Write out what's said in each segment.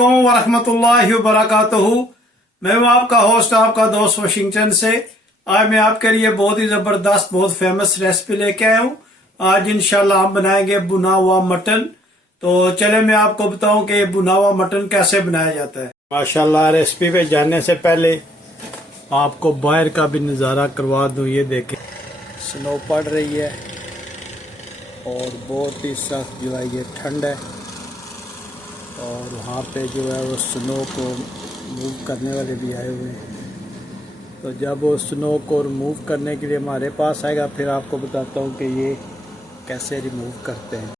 अस्सलामुअलैकुम वरहमतुल्लाहि वबरकातुहू। मैं हूं आपका होस्ट, आपका दोस्त वाशिंगटन से। आज मैं आपके लिए बहुत ही ज़बरदस्त, बहुत फेमस रेसिपी लेके आया हूं। आज इंशाल्लाह हम बनाएंगे भुना हुआ मटन। तो चले मैं आपको बताऊं कि भुना हुआ मटन कैसे बनाया जाता है। माशाल्लाह, रेसिपी पे जाने से पहले आपको बाहर का भी नज़ारा करवा दूं। ये देखें, स्नो पड़ रही है और बहुत ही सख्त जो है ये ठंड है। और वहाँ पे जो है वो स्नो को मूव करने वाले भी आए हुए हैं। तो जब वो स्नो को रिमूव करने के लिए हमारे पास आएगा, फिर आपको बताता हूँ कि ये कैसे रिमूव करते हैं।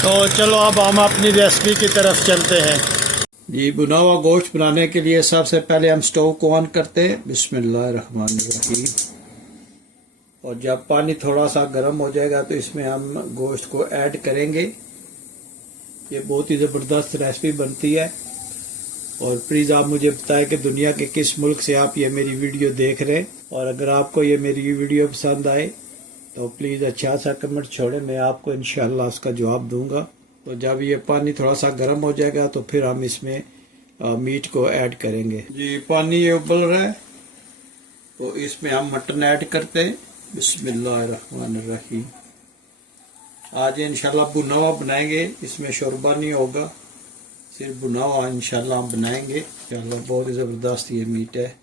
तो चलो अब हम अपनी रेसिपी की तरफ चलते हैं। जी, भुना हुआ गोश्त बनाने के लिए सबसे पहले हम स्टोव को ऑन करते हैं। बिस्मिल्लाहिर्रहमानिर्रहीम। और जब पानी थोड़ा सा गर्म हो जाएगा तो इसमें हम गोश्त को ऐड करेंगे। ये बहुत ही ज़बरदस्त रेसिपी बनती है। और प्लीज़ आप मुझे बताएं कि दुनिया के किस मुल्क से आप ये मेरी वीडियो देख रहे हैं। और अगर आपको ये मेरी वीडियो पसंद आए तो प्लीज़ अच्छा सा कमेंट छोड़ें, मैं आपको इंशाल्लाह उसका जवाब दूंगा। तो जब ये पानी थोड़ा सा गर्म हो जाएगा तो फिर हम इसमें मीट को ऐड करेंगे। जी, पानी ये उबल रहा है तो इसमें हम मटन ऐड करते हैं। बिस्मिल्लाहिर्रहमानिर्रहीम। आज इंशाल्लाह भुना हुआ बनाएंगे, इसमें शोरबा नहीं होगा, सिर्फ भुना हुआ इंशाल्लाह हम बनाएंगे। इंशाल्लाह बहुत ही ज़बरदस्त ये मीट है।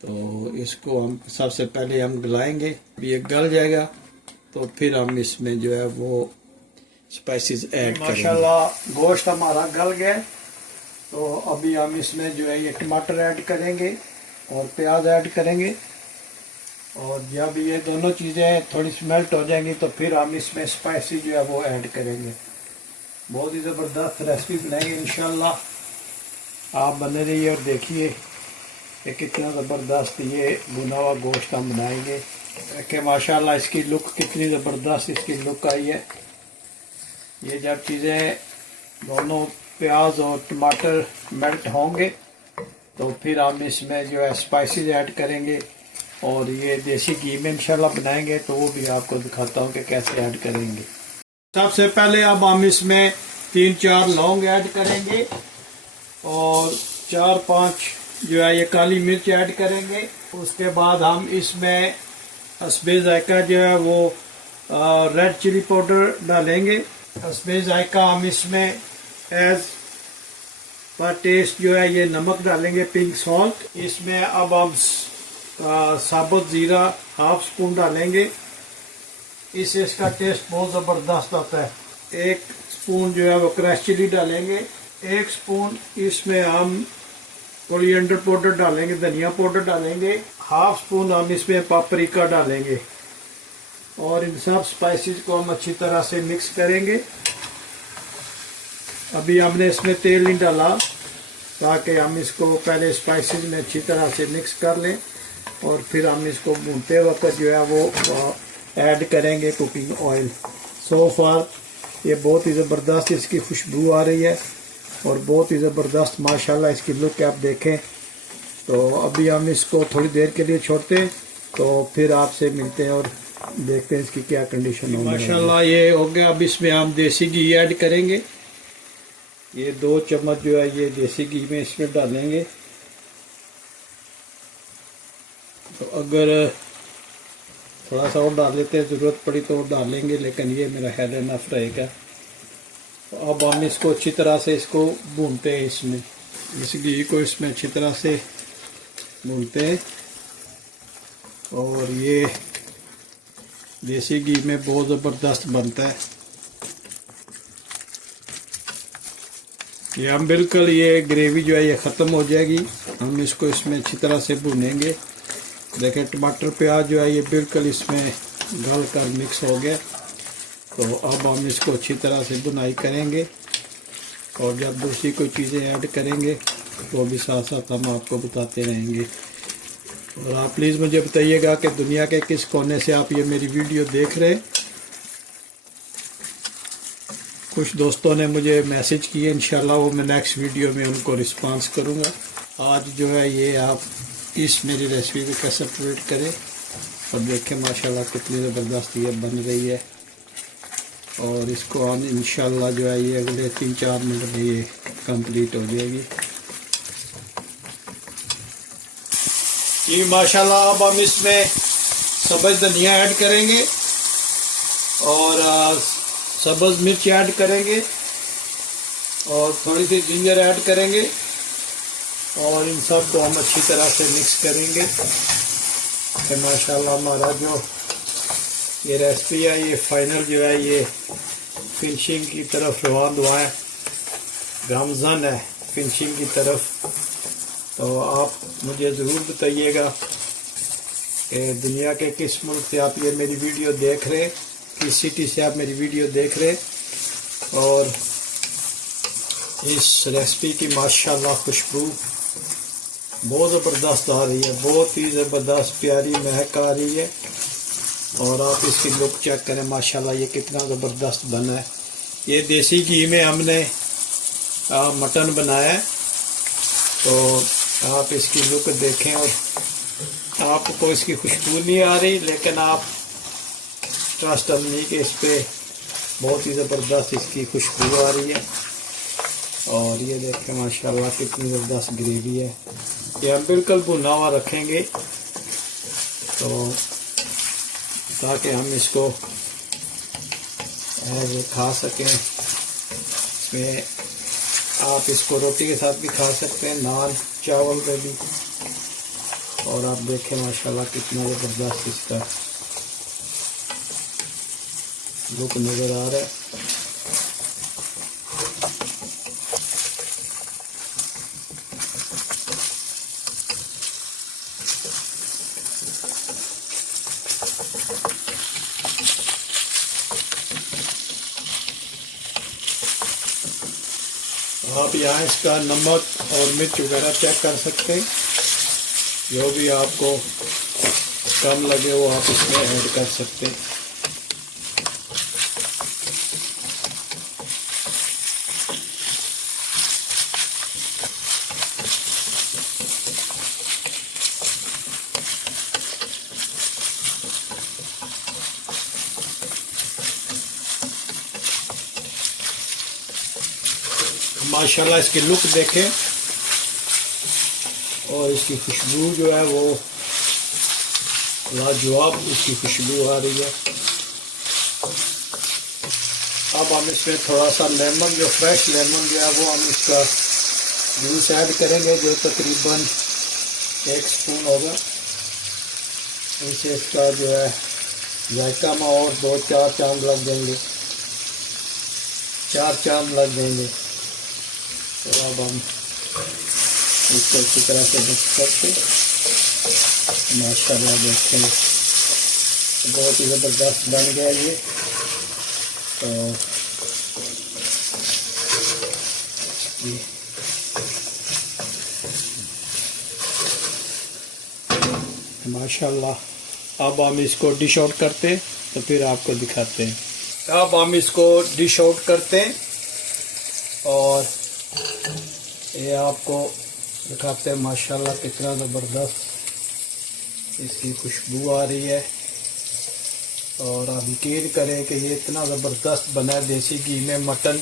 तो इसको हम सबसे पहले हम गलाएंगे। ये गल जाएगा तो फिर हम इसमें जो है वो स्पाइसेस ऐड करेंगे। माशाल्लाह गोश्त हमारा गल गया। तो अभी हम इसमें जो है ये टमाटर ऐड करेंगे और प्याज ऐड करेंगे। और जब ये दोनों चीज़ें थोड़ी स्मेल्ट हो जाएंगी तो फिर हम इसमें स्पाइसी जो है वो ऐड करेंगे। बहुत ही ज़बरदस्त रेसिपी बनाएंगे इंशाल्लाह। आप बने रहिए और देखिए कि कितना ज़बरदस्त ये भुना हुआ गोश्त हम बनाएंगे। कि माशाल्लाह इसकी लुक कितनी ज़बरदस्त इसकी लुक आई है। ये जब चीज़ें दोनों प्याज और टमाटर मेल्ट होंगे तो फिर हम इसमें जो है स्पाइसेस ऐड करेंगे। और ये देसी घी में इंशाल्लाह बनाएंगे तो वो भी आपको दिखाता हूँ कि कैसे ऐड करेंगे। सबसे पहले अब हम इसमें 3-4 लौंग ऐड करेंगे और 4-5 जो है ये काली मिर्च ऐड करेंगे। उसके बाद हम इसमें हस्बे जायका जो है वो रेड चिली पाउडर डालेंगे। हस्बे जायका हम इसमें एज पर टेस्ट जो है ये नमक डालेंगे, पिंक सॉल्ट। इसमें अब हम साबुत ज़ीरा 1/2 स्पून डालेंगे। इससे इसका टेस्ट बहुत ज़बरदस्त आता है। 1 स्पून जो है वो क्रश चिली डालेंगे। 1 स्पून इसमें हम कोरिएंडर पाउडर डालेंगे, धनिया पाउडर डालेंगे। 1/2 स्पून हम इसमें पापरिका डालेंगे। और इन सब स्पाइसेस को हम अच्छी तरह से मिक्स करेंगे। अभी हमने इसमें तेल नहीं डाला ताकि हम इसको पहले स्पाइसेस में अच्छी तरह से मिक्स कर लें और फिर हम इसको भूनते वक्त जो है वो ऐड करेंगे कुकिंग ऑयल। सो फार ये बहुत ही ज़बरदस्त इसकी खुशबू आ रही है और बहुत ही ज़बरदस्त माशाल्लाह इसकी लुक आप देखें। तो अभी हम इसको थोड़ी देर के लिए छोड़ते हैं तो फिर आपसे मिलते हैं और देखते हैं इसकी क्या कंडीशन होगी। माशाल्लाह ये हो गया। अब इसमें हम देसी घी ऐड करेंगे। ये 2 चम्मच जो है ये देसी घी में इसमें डालेंगे। तो अगर थोड़ा सा और डाल लेते हैं, ज़रूरत पड़ी तो और डालेंगे, लेकिन ये मेरा ख्याल इनफ रहेगा। तो अब हम इसको अच्छी तरह से इसको भूनते हैं। इसमें इस घी को इसमें अच्छी तरह से भूनते हैं। और ये देसी घी में बहुत ज़बरदस्त बनता है। ये हम बिल्कुल ये ग्रेवी जो है ये ख़त्म हो जाएगी। हम इसको इसमें अच्छी तरह से भूनेंगे। देखें टमाटर प्याज जो है ये बिल्कुल इसमें गल कर मिक्स हो गया। तो अब हम इसको अच्छी तरह से भुनाई करेंगे और जब दूसरी कोई चीज़ें ऐड करेंगे तो भी साथ साथ हम आपको बताते रहेंगे। और आप प्लीज़ मुझे बताइएगा कि दुनिया के किस कोने से आप ये मेरी वीडियो देख रहे हैं। कुछ दोस्तों ने मुझे मैसेज किए, इंशाल्लाह वो मैं नेक्स्ट वीडियो में उनको रिस्पांस करूँगा। आज जो है ये आप इस मेरी रेसिपी को कैसे प्रिपेयर करें और देखें माशाल्लाह कितनी ज़बरदस्त ये बन रही है। और इसको हम इंशाल्लाह जो है ये अगले 3-4 मिनट में ये कंप्लीट हो जाएगी। ये माशाल्लाह अब हम इसमें सब्ज़ धनिया ऐड करेंगे और सब्ज़ मिर्च ऐड करेंगे और थोड़ी सी जिंजर ऐड करेंगे और इन सब को हम अच्छी तरह से मिक्स करेंगे। तो माशाल्लाह हमारा जो ये रेसिपी है ये फाइनल जो है ये फिनिशिंग की तरफ रवान हुआ है, गामज़न है फिनिशिंग की तरफ। तो आप मुझे ज़रूर बताइएगा कि दुनिया के किस मुल्क से आप ये मेरी वीडियो देख रहे हैं, किस सिटी से आप मेरी वीडियो देख रहे हैं। और इस रेसिपी की माशाल्लाह खुशबू बहुत ज़बरदस्त आ रही है, बहुत ही ज़बरदस्त प्यारी महक आ रही है। और आप इसकी लुक चेक करें माशाल्लाह ये कितना ज़बरदस्त बना है। ये देसी घी में हमने मटन बनाया है। तो आप इसकी लुक देखें और आपको इसकी खुशबू नहीं आ रही, लेकिन आप ट्रस्ट नहीं कि इस पर बहुत ही ज़बरदस्त इसकी खुशबू आ रही है। और ये देखें माशाल्लाह कितनी ज़बरदस्त ग्रेवी है। ये हम बिल्कुल भुना हुआ रखेंगे तो ताकि हम इसको खा सकें। इसमें आप इसको रोटी के साथ भी खा सकते हैं, नान चावल पे भी। और आप देखें माशाल्लाह कितना ज़बरदस्त इसका लुक नज़र आ रहा है। आप यहाँ इसका नमक और मिर्च वगैरह चेक कर सकते हैं। जो भी आपको कम लगे वो आप इसमें ऐड कर सकते हैं। माशाल्लाह इसकी लुक देखें और इसकी खुशबू जो है वो लाजवाब इसकी खुशबू आ रही है। अब हम इसमें थोड़ा सा लेमन, जो फ्रेश लेमन जो है वो हम इसका जूस ऐड करेंगे, जो तकरीबन 1 स्पून होगा। इससे इसका जो है जायका में और 2-4 चांद लग जाएंगे, 4 चांद लग जाएंगे। तो अब हम इसको अच्छी तरह से मिक्स करके माशाल्लाह देखें बहुत ही ज़बरदस्त बन गया ये। तो माशाल्लाह अब हम इसको डिश आउट करते हैं तो फिर आपको दिखाते हैं। अब हम इसको डिश आउट करते हैं और ये आपको दिखाते हैं माशाल्लाह कितना ज़बरदस्त इसकी खुशबू आ रही है। और आप यकीन करें कि ये इतना ज़बरदस्त बना है देसी घी में मटन।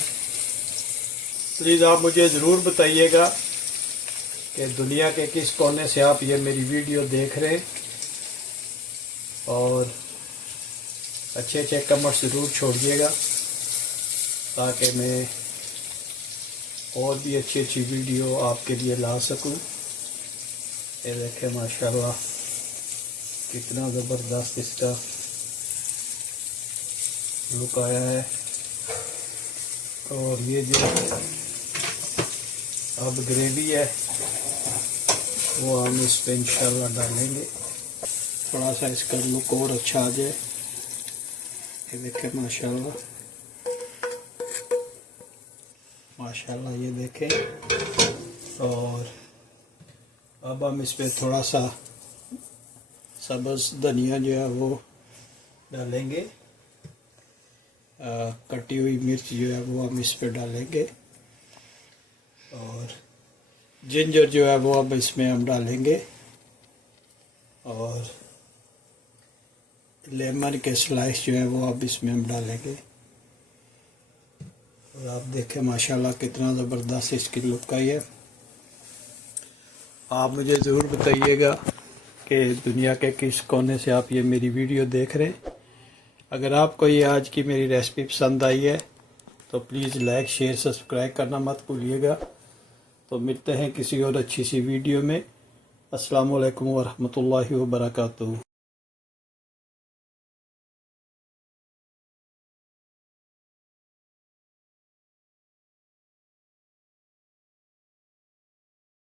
प्लीज़ आप मुझे ज़रूर बताइएगा कि दुनिया के किस कोने से आप ये मेरी वीडियो देख रहे हैं। और अच्छे अच्छे कमेंट्स ज़रूर छोड़िएगा ताकि मैं और भी अच्छी अच्छी वीडियो आपके लिए ला सकूं। ये देखें माशाल्लाह कितना ज़बरदस्त इसका लुक आया है। और ये जो अब ग्रेवी है वो हम इस पर इंशाल्लाह डालेंगे। थोड़ा सा इसका लुक और अच्छा आ जाए। ये देखें माशाल्लाह माशाल्लाह, ये देखें। और अब हम इस पर थोड़ा सा सब्ज़ धनिया जो है वो डालेंगे। कटी हुई मिर्च जो है वो हम इस पर डालेंगे। और जिंजर जो है वो अब इसमें हम डालेंगे। और लेमन के स्लाइस जो है वो अब इसमें हम डालेंगे। और आप देखें माशाल्लाह कितना ज़बरदस्त इसकी लुक आई है। आप मुझे ज़रूर बताइएगा कि दुनिया के किस कोने से आप ये मेरी वीडियो देख रहे हैं। अगर आपको ये आज की मेरी रेसिपी पसंद आई है तो प्लीज़ लाइक शेयर सब्सक्राइब करना मत भूलिएगा। तो मिलते हैं किसी और अच्छी सी वीडियो में। अस्सलामु अलैकुम वरहमतुल्लाहि वबरकातुहू।